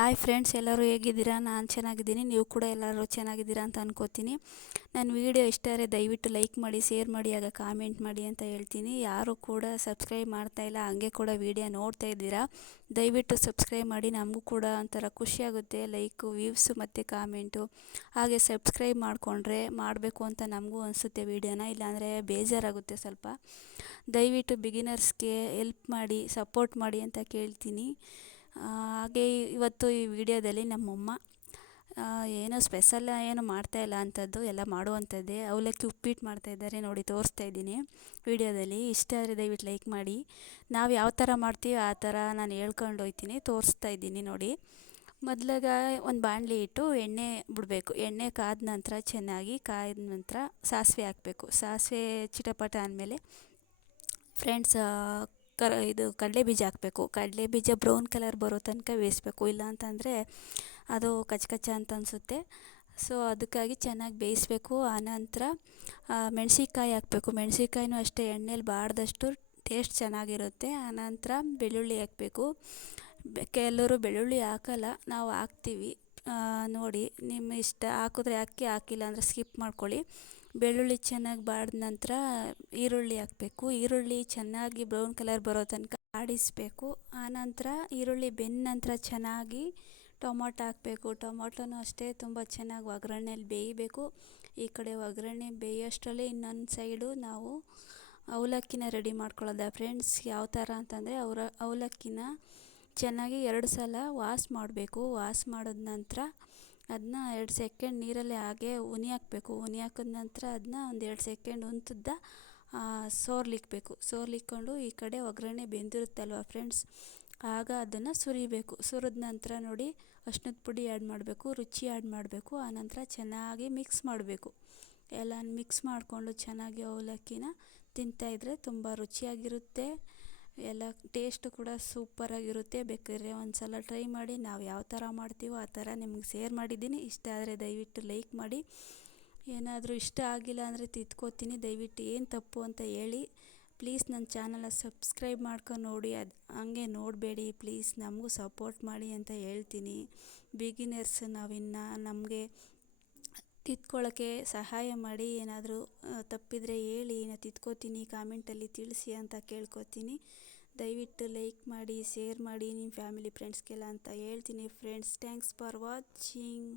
Hi friends, ಎಲ್ಲರೂ ಹೇಗಿದ್ದೀರಾ? ನಾನು ಚೆನ್ನಾಗಿದ್ದೀನಿ, ನೀವು ಕೂಡ ಎಲ್ಲರೂ ಚೆನ್ನಾಗಿದ್ದೀರಾ ಅಂತ ಅನ್ಕೋತೀನಿ. ನನ್ನ ವೀಡಿಯೋ ಇಷ್ಟ ಆದರೆ ದಯವಿಟ್ಟು ಲೈಕ್ ಮಾಡಿ, ಶೇರ್ ಮಾಡಿ, ಆಗ ಕಾಮೆಂಟ್ ಮಾಡಿ ಅಂತ ಹೇಳ್ತೀನಿ. ಯಾರು ಕೂಡ ಸಬ್ಸ್ಕ್ರೈಬ್ ಮಾಡ್ತಾ ಇಲ್ಲ, ಹಂಗೆ ಕೂಡ ವೀಡಿಯೋ ನೋಡ್ತಾ ಇದ್ದೀರಾ, ದಯವಿಟ್ಟು ಸಬ್ಸ್ಕ್ರೈಬ್ ಮಾಡಿ. ನಮಗೂ ಕೂಡ ಒಂಥರ ಖುಷಿಯಾಗುತ್ತೆ ಲೈಕು, ವ್ಯೂವ್ಸು ಮತ್ತು ಕಾಮೆಂಟು. ಹಾಗೆ ಸಬ್ಸ್ಕ್ರೈಬ್ ಮಾಡಿಕೊಂಡ್ರೆ ಮಾಡಬೇಕು ಅಂತ ನಮಗೂ ಅನಿಸುತ್ತೆ ವೀಡಿಯೋನ, ಇಲ್ಲಾಂದರೆ ಬೇಜಾರಾಗುತ್ತೆ ಸ್ವಲ್ಪ. ದಯವಿಟ್ಟು ಬಿಗಿನರ್ಸ್ಗೆ ಎಲ್ಪ್ ಮಾಡಿ ಸಪೋರ್ಟ್ ಮಾಡಿ ಅಂತ ಕೇಳ್ತೀನಿ. ಹಾಗೆ ಇವತ್ತು ಈ ವಿಡಿಯೋದಲ್ಲಿ ನಮ್ಮಮ್ಮ ಏನು ಸ್ಪೆಷಲ್ ಏನು ಮಾಡ್ತಾಯಿಲ್ಲ ಅಂಥದ್ದು, ಎಲ್ಲ ಮಾಡುವಂಥದ್ದೇ. ಅವಲಕ್ಕಿ ಉಪ್ಪಿಟ್ಟು ಮಾಡ್ತಾಯಿದ್ದಾರೆ ನೋಡಿ, ತೋರಿಸ್ತಾ ಇದ್ದೀನಿ ವಿಡಿಯೋದಲ್ಲಿ. ಇಷ್ಟ ಆದರೆ ದಯವಿಟ್ಟು ಲೈಕ್ ಮಾಡಿ. ನಾವು ಯಾವ ಥರ ಮಾಡ್ತೀವಿ ಆ ಥರ ನಾನು ಹೇಳ್ಕೊಂಡು ಹೋಗ್ತೀನಿ, ತೋರಿಸ್ತಾ ಇದ್ದೀನಿ ನೋಡಿ. ಮೊದಲಾಗ ಒಂದು ಬಾಣಲಿ ಇಟ್ಟು ಎಣ್ಣೆ ಬಿಡಬೇಕು. ಎಣ್ಣೆ ಕಾದ ನಂತರ ಚೆನ್ನಾಗಿ ಕಾಯ್ದ ನಂತರ ಸಾಸಿವೆ ಹಾಕಬೇಕು. ಸಾಸಿವೆ ಚಿಟಪಟ ಅಂದಮೇಲೆ ಫ್ರೆಂಡ್ಸ್ ಕರ, ಇದು ಕಡಲೆ ಬೀಜ ಹಾಕಬೇಕು. ಕಡಲೆ ಬೀಜ ಬ್ರೌನ್ ಕಲರ್ ಬರೋ ತನಕ ಬೇಯಿಸ್ಬೇಕು. ಇಲ್ಲ ಅಂತಂದರೆ ಅದು ಕಚ್ ಕಚ್ಚ ಅಂತ ಅನಿಸುತ್ತೆ. ಸೊ ಅದಕ್ಕಾಗಿ ಚೆನ್ನಾಗಿ ಬೇಯಿಸ್ಬೇಕು. ಆನಂತರ ಮೆಣಸಿನ್ಕಾಯಿ ಹಾಕಬೇಕು. ಮೆಣಸಿನ್ಕಾಯಿನೂ ಅಷ್ಟೇ, ಎಣ್ಣೆಲಿ ಬಾಡ್ದಷ್ಟು ಟೇಸ್ಟ್ ಚೆನ್ನಾಗಿರುತ್ತೆ. ಆನಂತರ ಬೆಳ್ಳುಳ್ಳಿ ಹಾಕಬೇಕು. ಕೆಲವರು ಬೆಳ್ಳುಳ್ಳಿ ಹಾಕಲ್ಲ. ನಾವು ಹಾಕ್ತೀವಿ. ನೋಡಿ, ನಿಮ್ಮ ಇಷ್ಟ ಹಾಕಿದ್ರೆ ಹಾಕಿ, ಹಾಕಿಲ್ಲ ಅಂದರೆ ಸ್ಕಿಪ್ ಮಾಡ್ಕೊಳ್ಳಿ. ಬೆಳ್ಳುಳ್ಳಿ ಚೆನ್ನಾಗಿ ಬಾಡಿದ ನಂತರ ಈರುಳ್ಳಿ ಹಾಕಬೇಕು. ಈರುಳ್ಳಿ ಚೆನ್ನಾಗಿ ಬ್ರೌನ್ ಕಲರ್ ಬರೋ ತನಕ ಆಡಿಸಬೇಕು. ಆನಂತರ ಈರುಳ್ಳಿ ಬೆಂದ ನಂತರ ಚೆನ್ನಾಗಿ ಟೊಮೊಟೊ ಹಾಕಬೇಕು. ಟೊಮೊಟೊನೂ ಅಷ್ಟೇ ತುಂಬ ಚೆನ್ನಾಗಿ ಒಗ್ಗರಣೆಯಲ್ಲಿ ಬೇಯಬೇಕು. ಈ ಕಡೆ ಒಗ್ಗರಣೆ ಬೇಯೋಷ್ಟರಲ್ಲಿ ಇನ್ನೊಂದು ಸೈಡು ನಾವು ಅವಲಕ್ಕಿನ ರೆಡಿ ಮಾಡ್ಕೊಳ್ಳೋದ. ಫ್ರೆಂಡ್ಸ್ ಯಾವ ಥರ ಅಂತಂದರೆ ಅವರ ಅವಲಕ್ಕಿನ ಚೆನ್ನಾಗಿ ಎರಡು ಸಲ ವಾಶ್ ಮಾಡಬೇಕು. ವಾಶ್ ಮಾಡಿದ ನಂತರ ಅದನ್ನ ಎರಡು ಸೆಕೆಂಡ್ ನೀರಲ್ಲಿ ಹಾಗೆ ಉನಿ ಹಾಕಬೇಕು ಉನಿ ಹಾಕಿದ ನಂತರ ಅದನ್ನ ಒಂದು ಎರಡು ಸೆಕೆಂಡ್ ಉಂತದ್ದ ಸೋರ್ಲಿಕ್ಕಬೇಕು ಸೋರ್ಲಿಕ್ಕೊಂಡು ಈ ಕಡೆ ಒಗ್ಗರಣೆ ಬೆಂದಿರುತ್ತಲ್ವ ಫ್ರೆಂಡ್ಸ್ ಆಗ ಅದನ್ನು ಸುರಿಬೇಕು. ಸುರಿದ ನಂತರ ನೋಡಿ ಅರ್ಶಿನದ ಪುಡಿ ಆ್ಯಡ್ ಮಾಡಬೇಕು, ರುಚಿ ಆ್ಯಡ್ ಮಾಡಬೇಕು. ಆನಂತರ ಚೆನ್ನಾಗಿ ಮಿಕ್ಸ್ ಮಾಡಬೇಕು. ಎಲ್ಲ ಮಿಕ್ಸ್ ಮಾಡಿಕೊಂಡು ಚೆನ್ನಾಗಿ ಅವಲಕ್ಕಿನ ತಿಂತಾಯಿದ್ರೆ ತುಂಬ ರುಚಿಯಾಗಿರುತ್ತೆ. ಎಲ್ಲ ಟೇಸ್ಟ್ ಕೂಡ ಸೂಪರಾಗಿರುತ್ತೆ ಬೇಕಾದ್ರೆ ಒಂದು ಸಲ ಟ್ರೈ ಮಾಡಿ, ನಾವು ಯಾವ ಥರ ಮಾಡ್ತೀವೋ ಆ ಥರ ನಿಮ್ಗೆ ಶೇರ್ ಮಾಡಿದ್ದೀನಿ. ಇಷ್ಟ ಆದರೆ ದಯವಿಟ್ಟು ಲೈಕ್ ಮಾಡಿ. ಏನಾದರೂ ಇಷ್ಟ ಆಗಿಲ್ಲ ಅಂದರೆ ತಿದ್ಕೋತೀನಿ. ದಯವಿಟ್ಟು ಏನು ತಪ್ಪು ಅಂತ ಹೇಳಿ. ಪ್ಲೀಸ್ ನನ್ನ ಚಾನಲ್ನ ಸಬ್ಸ್ಕ್ರೈಬ್ ಮಾಡ್ಕೊಂಡು ನೋಡಿ. ಅದು ಹಂಗೆ ನೋಡಬೇಡಿ. ಪ್ಲೀಸ್ ನಮಗೂ ಸಪೋರ್ಟ್ ಮಾಡಿ ಅಂತ ಹೇಳ್ತೀನಿ. ಬಿಗಿನರ್ಸ್ ನಾವಿನ್ನು ನಮಗೆ ತಿದ್ಕೊಳ್ಳೋಕ್ಕೆ ಸಹಾಯ ಮಾಡಿ, ಏನಾದರೂ ತಪ್ಪಿದರೆ ಹೇಳಿ ನಾನು ತಿದ್ಕೋತೀನಿ ಕಾಮೆಂಟಲ್ಲಿ ತಿಳಿಸಿ ಅಂತ ಕೇಳ್ಕೊತೀನಿ. ದಯವಿಟ್ಟು ಲೈಕ್ ಮಾಡಿ, ಶೇರ್ ಮಾಡಿ ನಿಮ್ಮ ಫ್ಯಾಮಿಲಿ, ಫ್ರೆಂಡ್ಸ್ಗೆಲ್ಲ ಅಂತ ಹೇಳ್ತೀನಿ. Friends, thanks for watching.